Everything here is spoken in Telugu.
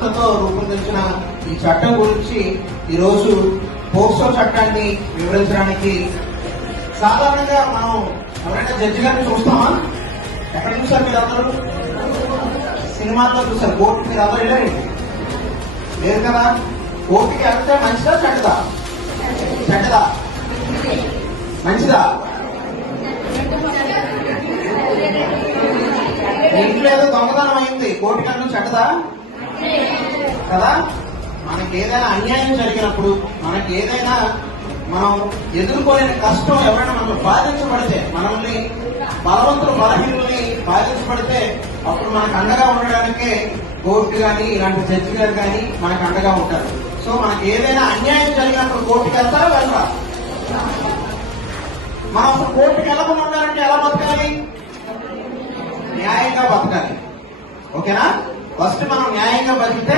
రూపొందించిన ఈ చట్టం గురించి ఈరోజు పోక్సో చట్టాన్ని వివరించడానికి సాధారణంగా మనం ఎవరైనా జడ్జి గారిని చూస్తామా? ఎక్కడ చూసారు మీరు అందరూ సినిమాల్లో చూసారు కోర్టు మీరు అందరూ వెళ్ళారండి లేదు కదా? కోర్టుకి వెళ్తే మంచిదా చెడ్డదా? చెడ్డదా? మంచిదా? ఇంట్లో ఏదో దొంగతనం అయింది. కోర్టు వెళ్ళడం చెడ్డదా? కదా? మనకి ఏదైనా అన్యాయం జరిగినప్పుడు మనకి ఏదైనా మనం ఎదుర్కోలేని కష్టం ఎవరైనా మనం బాధించబడితే మనల్ని బలవంతులు బలహీనుల్ని బాధించబడితే అప్పుడు మనకు అండగా ఉండడానికి కోర్టు కానీ ఇలాంటి జడ్జి గారు కానీ మనకు అండగా ఉంటారు. సో మనకి ఏదైనా అన్యాయం జరిగినప్పుడు కోర్టుకి వెళ్తారా వెళ్ళరా? మనం అసలు కోర్టుకి వెళ్ళకుండా ఉండాలంటే ఎలా బతకాలి? న్యాయంగా బతకాలి. ఓకేనా? ఫస్ట్ మనం న్యాయంగా బతికితే